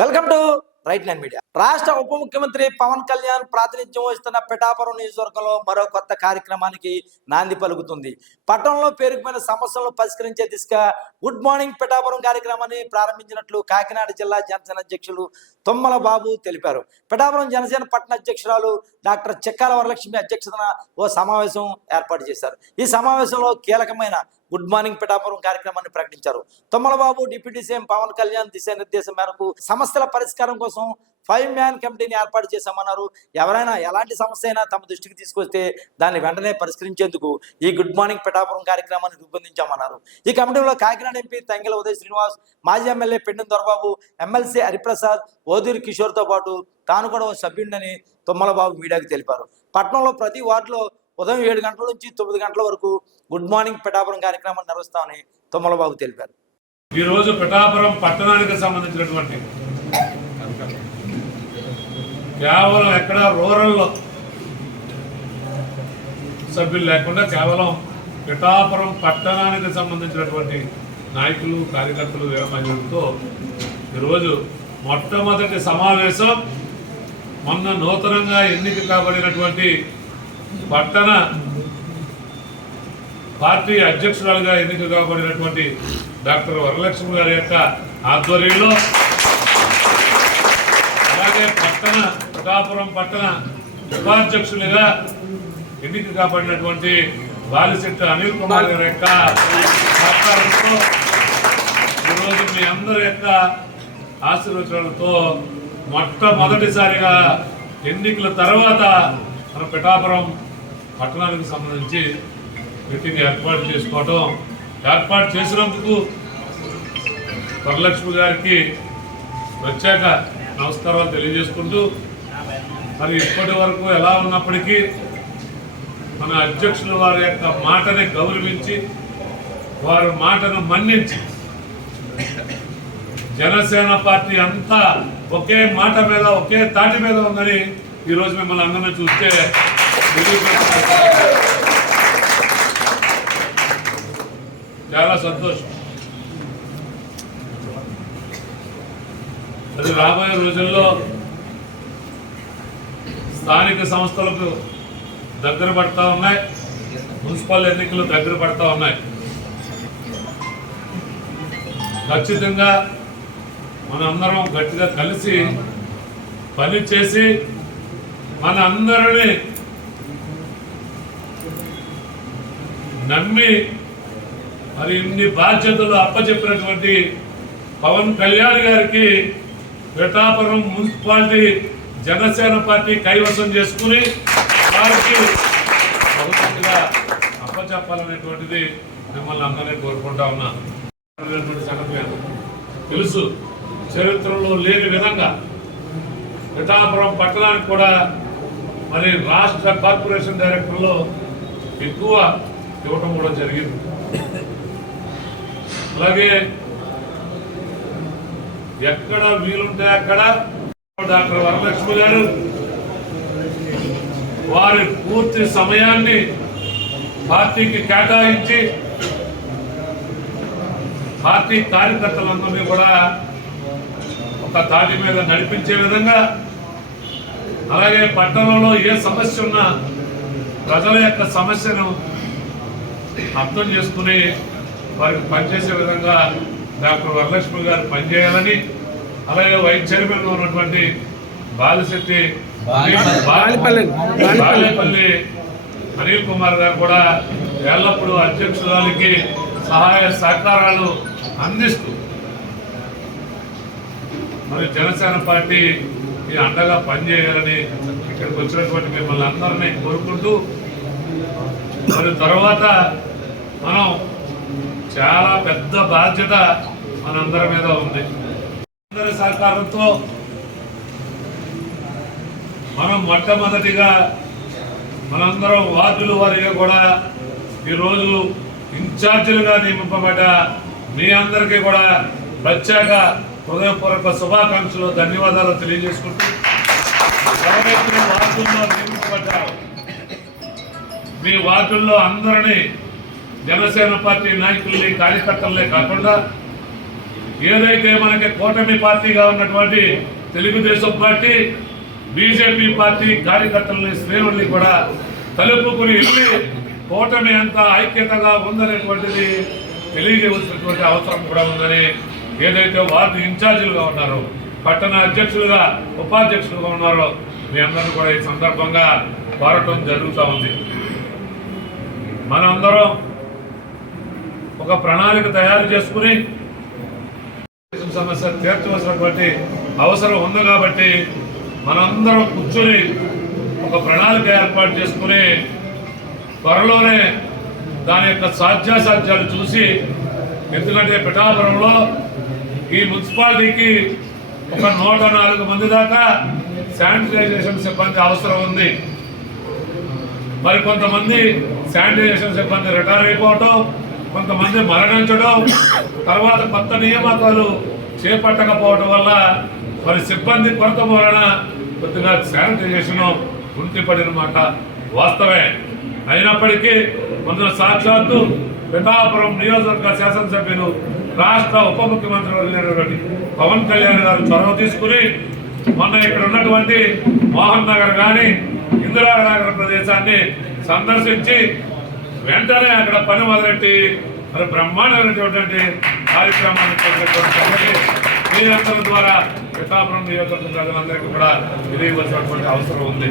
Welcome to right line media. రాష్ట్ర ఉప ముఖ్యమంత్రి పవన్ కళ్యాణ్ ప్రాతినిధ్యం వహిస్తున్న పిఠాపురం నియోజకవర్గంలో మరో కొత్త కార్యక్రమానికి నాంది పలుకుతుంది. పట్టణంలో పేరుకుపోయిన సమస్యలను పరిష్కరించే దిశగా గుడ్ మార్నింగ్ పిఠాపురం కార్యక్రమాన్ని ప్రారంభించినట్లు కాకినాడ జిల్లా జనసేన అధ్యక్షులు తుమ్మల బాబు తెలిపారు. పిఠాపురం జనసేన పట్టణ అధ్యక్షురాలు డాక్టర్ చెక్కాల వరలక్ష్మి అధ్యక్షతన ఓ సమావేశం ఏర్పాటు చేశారు. ఈ సమావేశంలో కీలకమైన గుడ్ మార్నింగ్ పిఠాపురం కార్యక్రమాన్ని ప్రకటించారు. తుమ్మలబాబు డిప్యూటీ సీఎం పవన్ కళ్యాణ్ దిశానిర్దేశం మేరకు సమస్యల పరిష్కారం కోసం ఫైవ్ మ్యాన్ కమిటీని ఏర్పాటు చేశామన్నారు. ఎవరైనా ఎలాంటి సమస్య అయినా తమ దృష్టికి తీసుకొస్తే దాన్ని వెంటనే పరిష్కరించేందుకు ఈ గుడ్ మార్నింగ్ పిఠాపురం కార్యక్రమాన్ని రూపొందించామన్నారు. ఈ కమిటీలో కాకినాడ ఎంపీ తంగిల ఉదయ్ శ్రీనివాస్ మాజీ ఎమ్మెల్యే పెండిన దొరబాబు ఎమ్మెల్సీ హరిప్రసాద్ ఓదూరి కిషోర్తో పాటు తాను కూడా ఓ సభ్యుడని తుమ్మలబాబు మీడియాకు తెలిపారు. పట్నంలో ప్రతి వార్డులో ఉదయం ఏడు గంటల నుంచి తొమ్మిది గంటల వరకు గుడ్ మార్నింగ్ పిఠాపురం కార్యక్రమాన్ని నిర్వహిస్తామని తుమ్మలబాబు తెలిపారు. ఈరోజు పిఠాపురం పట్టణానికి సంబంధించినటువంటి కేవలం ఎక్కడ రూరల్లో సభ్యులు లేకుండా కేవలం పిఠాపురం పట్టణానికి సంబంధించినటువంటి నాయకులు కార్యకర్తలు వీరమహిళలతో ఈరోజు మొట్టమొదటి సమావేశం మొన్న నూతనంగా ఎన్నిక కాబడినటువంటి పట్టణ పార్టీ అధ్యక్షురాలుగా ఎన్నిక కాబడినటువంటి డాక్టర్ వరలక్ష్మి గారి యొక్క ఆధ్వర్యంలో అలాగే పట్టణ పిఠాపురం పట్టణ ఉపాధ్యక్షులుగా ఎన్నిక కాబడినటువంటి బాలిశెట్టి అనిల్ కుమార్ గారి యొక్క సహకారంతో ఈరోజు మీ అందరి యొక్క ఆశీర్వచనాలతో మొట్టమొదటిసారిగా ఎన్నికల తర్వాత మన పిఠాపురం పట్టణానికి సంబంధించి మీటింగ్ ఏర్పాటు చేసుకోవటం. ఏర్పాటు చేసినందుకు వరలక్ష్మి గారికి ప్రత్యేక నమస్కారాలు తెలియజేసుకుంటూ మరి ఇప్పటి వరకు ఎలా ఉన్నప్పటికీ మన అధ్యక్షుల వారి యొక్క మాటని గౌరవించి వారి మాటను మన్నించి జనసేన పార్టీ అంతా ఒకే మాట మీద ఒకే తాటి మీద ఉందని ఈరోజు మిమ్మల్ని అందరినీ చూస్తే చాలా సంతోషం. అది రాబోయే రోజుల్లో స్థానిక సంస్థలకు దగ్గర పడతా ఉన్నాయి. మున్సిపల్ ఎన్నికలు దగ్గర పడతా ఉన్నాయి. ఖచ్చితంగా మనందరం గట్టిగా కలిసి పని చేసి మన అందరినీ నమ్మి మరి ఇన్ని బాధ్యతలు అప్పచెప్పినటువంటి పవన్ కళ్యాణ్ గారికి పిఠాపురం మున్సిపాలిటీ జనసేన పార్టీ కైవసం చేసుకుని వారికి భవిష్యత్తుగా అప్పచెప్పాలనేటువంటిది మిమ్మల్ని అందరినీ కోరుకుంటా ఉన్నా. సంగతి తెలుసు. చరిత్రలో లేని విధంగా పిఠాపురం పట్టణానికి కూడా మరి రాష్ట్ర కార్పొరేషన్ డైరెక్టర్లో ఎక్కువ ఇవ్వటం కూడా జరిగింది. అలాగే ఎక్కడ వీలుంటే అక్కడ డాక్టర్ వరలక్ష్మి గారు వారి పూర్తి సమయాన్ని పార్టీకి కేటాయించి పార్టీ కార్యకర్తలందరినీ కూడా ఒక తాటి మీద నడిపించే విధంగా అలాగే పట్టణంలో ఏ సమస్య ఉన్నా ప్రజల యొక్క సమస్యను అర్థం చేసుకుని వారికి పనిచేసే విధంగా డాక్టర్ వరలక్ష్మి గారు పనిచేయాలని అలాగే వైస్ చైర్మన్ ఉన్నటువంటి బాలిశెట్టి బాలిపల్లి. బాలేపల్లి అనిల్ కుమార్ గారు కూడా ఎల్లప్పుడూ అధ్యక్షురాలకి సహాయ సహకారాలు అందిస్తూ మరి జనసేన పార్టీ మీ అండగా పనిచేయాలని ఇక్కడికి వచ్చినటువంటి మిమ్మల్ని అందరినీ కోరుకుంటూ మరి తర్వాత మనం చాలా పెద్ద బాధ్యత మనందరి మీద ఉంది. అందరి సహకారంతో మనం మొట్టమొదటిగా మనందరం వార్డుల వారిగా కూడా ఈరోజు ఇన్ఛార్జీలుగా నియమింపబడ్డ మీ అందరికీ కూడా ప్రత్యేక హృదయపూర్వక శుభాకాంక్షలు ధన్యవాదాలు తెలియజేసుకుంటూ ఎవరైతే మీ వార్డుల్లో మీ వార్డుల్లో అందరినీ జనసేన పార్టీ నాయకుల్ని కార్యకర్తలనే కాకుండా ఏదైతే మనకి కూటమి పార్టీగా ఉన్నటువంటి తెలుగుదేశం పార్టీ బీజేపీ పార్టీ కార్యకర్తలని శ్రేణుల్ని కూడా కలుపుకుని వెళ్ళి కూటమి అంతా ఐక్యతగా ఉందనేటువంటిది తెలియజేయవలసినటువంటి అవసరం కూడా ఉందని ఏదైతే వార్డు ఇన్ఛార్జీలుగా ఉన్నారో పట్టణ అధ్యక్షులుగా ఉపాధ్యక్షులుగా ఉన్నారో మీ అందరూ కూడా ఈ సందర్భంగా కోరటం జరుగుతూ ఉంది. మనందరం ఒక ప్రణాళిక తయారు చేసుకుని సమస్య తీర్చవలసినటువంటి అవసరం ఉంది కాబట్టి మనందరం కూర్చొని ఒక ప్రణాళిక ఏర్పాటు చేసుకుని త్వరలోనే దాని యొక్క సాధ్యాసాధ్యాలు చూసి ఎందుకంటే పిఠాపురంలో ఈ మున్సిపాలిటీకి ఒక నూట నాలుగు మంది దాకా శానిటైజేషన్ సిబ్బంది అవసరం ఉంది. మరి కొంతమంది శానిటైజేషన్ సిబ్బంది రిటైర్ అయిపోవటం కొంతమంది మరణించడం తర్వాత కొత్త నియామకాలు చేపట్టకపోవడం వల్ల మరి సిబ్బంది కొరత వలన కొద్దిగా శానిటైజేషన్ ఉంటిపడిన మాట వాస్తవే అయినప్పటికీ మొన్న సాక్షాత్తు పిఠాపురం నియోజకవర్గ శాసనసభ్యులు రాష్ట్ర ఉప ముఖ్యమంత్రి వర్యులైనటువంటి పవన్ కళ్యాణ్ గారు చొరవ తీసుకుని మొన్న ఇక్కడ ఉన్నటువంటి మోహన్ నగర్ కానీ ఇందిరానగర్ ప్రదేశాన్ని సందర్శించి వెంటనే అక్కడ పని మొదలెట్టి మరి బ్రహ్మాండమైనటువంటి కార్యక్రమాన్ని చేసినటువంటి మీ అందరి ద్వారా పిఠాపురం నియోజకవర్గ ప్రజలందరికీ కూడా తెలియవలసినటువంటి అవసరం ఉంది.